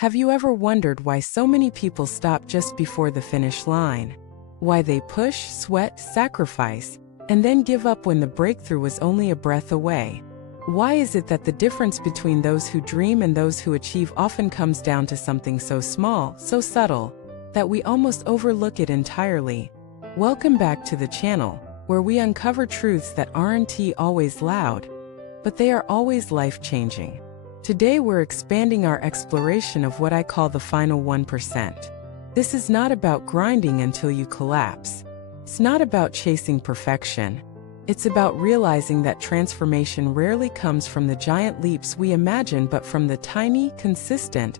Have you ever wondered why so many people stop just before the finish line? Why they push, sweat, sacrifice, and then give up when the breakthrough was only a breath away? Why is it that the difference between those who dream and those who achieve often comes down to something so small, so subtle, that we almost overlook it entirely? Welcome back to the channel, where we uncover truths that aren't always loud, but they are always life-changing. Today we're expanding our exploration of what I call the final 1%. This is not about grinding until you collapse. It's not about chasing perfection. It's about realizing that transformation rarely comes from the giant leaps we imagine but from the tiny, consistent,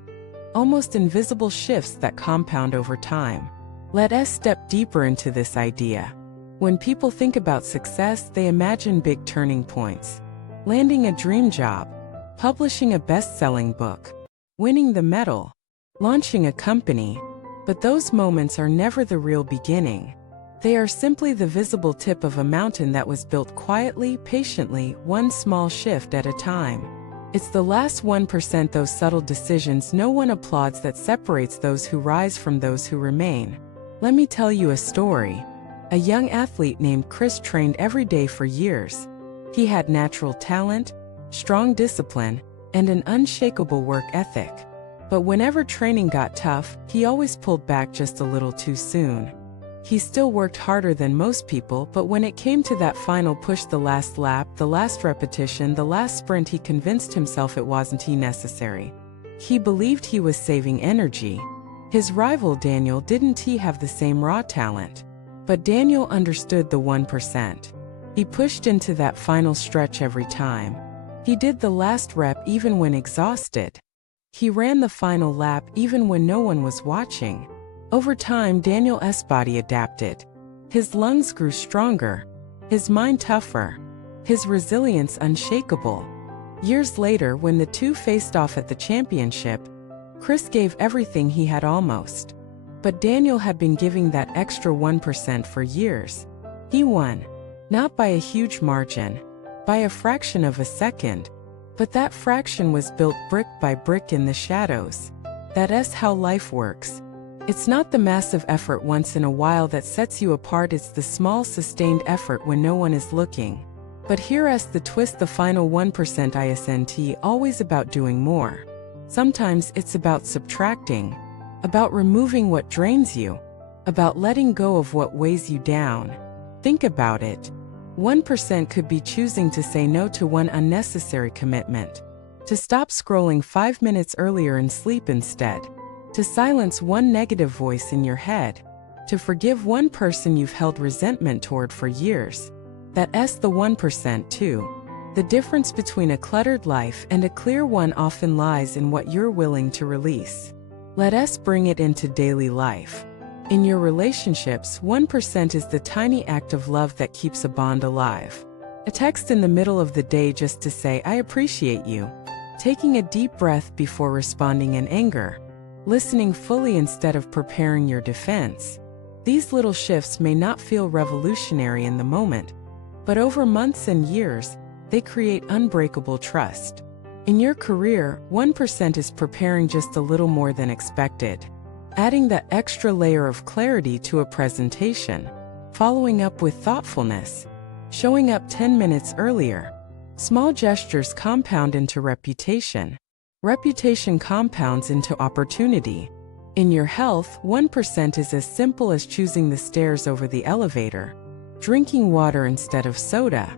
almost invisible shifts that compound over time. Let us step deeper into this idea. When people think about success, they imagine big turning points. Landing a dream job, publishing a best-selling book, winning the medal, launching a company. But those moments are never the real beginning. They are simply the visible tip of a mountain that was built quietly, patiently, one small shift at a time. It's the last 1%, those subtle decisions no one applauds, that separates those who rise from those who remain. Let me tell you a story. A young athlete named Chris trained every day for years. He had natural talent, strong discipline, and an unshakable work ethic. But whenever training got tough, he always pulled back just a little too soon. He still worked harder than most people, but when it came to that final push, the last lap, the last repetition, the last sprint, he convinced himself it wasn't necessary. He believed he was saving energy. His rival Daniel didn't have the same raw talent. But Daniel understood the 1%. He pushed into that final stretch every time. He did the last rep even when exhausted. He ran the final lap even when no one was watching. Over time, Daniel's body adapted. His lungs grew stronger, his mind tougher, his resilience unshakable. Years later, when the two faced off at the championship, Chris gave everything he had almost. But Daniel had been giving that extra 1% for years. He won, not by a huge margin, by a fraction of a second. But that fraction was built brick by brick in the shadows. That's how life works. It's not the massive effort once in a while that sets you apart, it's the small, sustained effort when no one is looking. But here's the twist: the final 1% isn't always about doing more. Sometimes it's about subtracting, about removing what drains you, about letting go of what weighs you down. Think about it. 1% could be choosing to say no to one unnecessary commitment, to stop scrolling 5 minutes earlier and sleep instead, to silence one negative voice in your head, to forgive one person you've held resentment toward for years. That's the 1% too. The difference between a cluttered life and a clear one often lies in what you're willing to release. Let us bring it into daily life. In your relationships, 1% is the tiny act of love that keeps a bond alive. A text in the middle of the day just to say, "I appreciate you." Taking a deep breath before responding in anger. Listening fully instead of preparing your defense. These little shifts may not feel revolutionary in the moment, but over months and years, they create unbreakable trust. In your career, 1% is preparing just a little more than expected. Adding that extra layer of clarity to a presentation, following up with thoughtfulness, showing up 10 minutes earlier. Small gestures compound into reputation. Reputation compounds into opportunity. In your health, 1% is as simple as choosing the stairs over the elevator, drinking water instead of soda,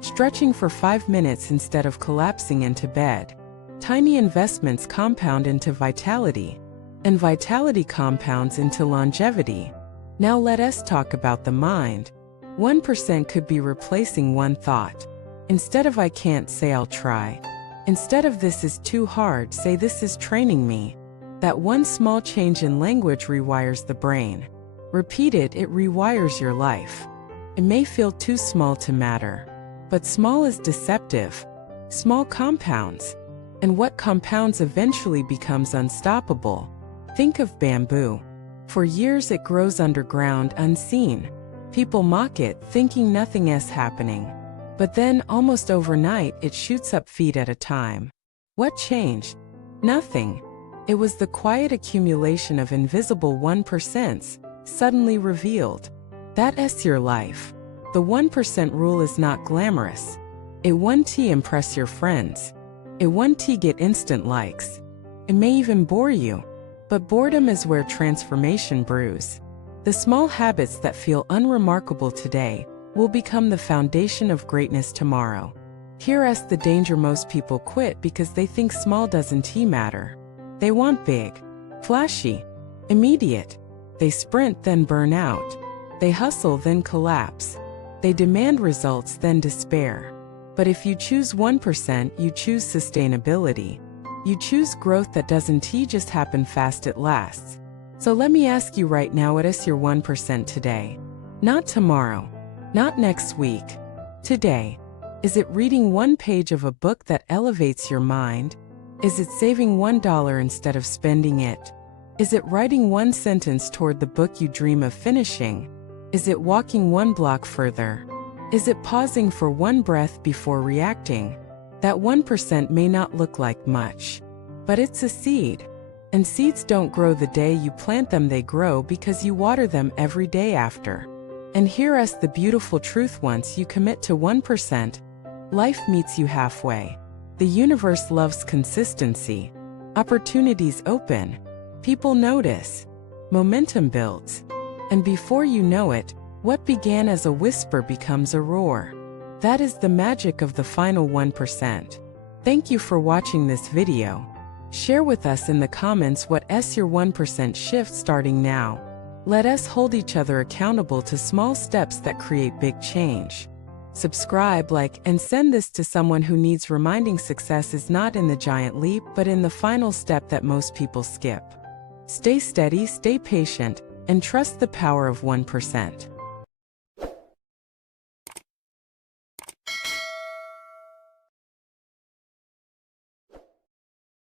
stretching for 5 minutes instead of collapsing into bed. Tiny investments compound into vitality. And vitality compounds into longevity. Now let us talk about the mind. 1% could be replacing one thought. Instead of "I can't," say "I'll try." Instead of "this is too hard," say "this is training me." That one small change in language rewires the brain. Repeat it, it rewires your life. It may feel too small to matter, but small is deceptive. Small compounds. And what compounds eventually becomes unstoppable. Think of bamboo. For years it grows underground, unseen. People mock it, thinking nothing is happening. But then, almost overnight, it shoots up feet at a time. What changed? Nothing. It was the quiet accumulation of invisible 1%s, suddenly revealed. That's your life. The 1% rule is not glamorous. It 1T impress your friends. It 1T get instant likes. It may even bore you. But boredom is where transformation brews. The small habits that feel unremarkable today will become the foundation of greatness tomorrow. Here's the danger: most people quit because they think small doesn't matter. They want big, flashy, immediate. They sprint, then burn out. They hustle, then collapse. They demand results, then despair. But if you choose 1%, you choose sustainability. You choose growth that doesn't just happen fast, it lasts. So let me ask you right now, what is your 1% today? Not tomorrow. Not next week. Today. Is it reading one page of a book that elevates your mind? Is it saving $1 instead of spending it? Is it writing one sentence toward the book you dream of finishing? Is it walking one block further? Is it pausing for one breath before reacting? That 1% may not look like much, but it's a seed. And seeds don't grow the day you plant them, they grow because you water them every day after. And here's the beautiful truth: once you commit to 1%, life meets you halfway. The universe loves consistency. Opportunities open. People notice. Momentum builds. And before you know it, what began as a whisper becomes a roar. That is the magic of the final 1%. Thank you for watching this video. Share with us in the comments what's your 1% shift starting now. Let us hold each other accountable to small steps that create big change. Subscribe, like, and send this to someone who needs reminding. Success is not in the giant leap, but in the final step that most people skip. Stay steady, stay patient, and trust the power of 1%.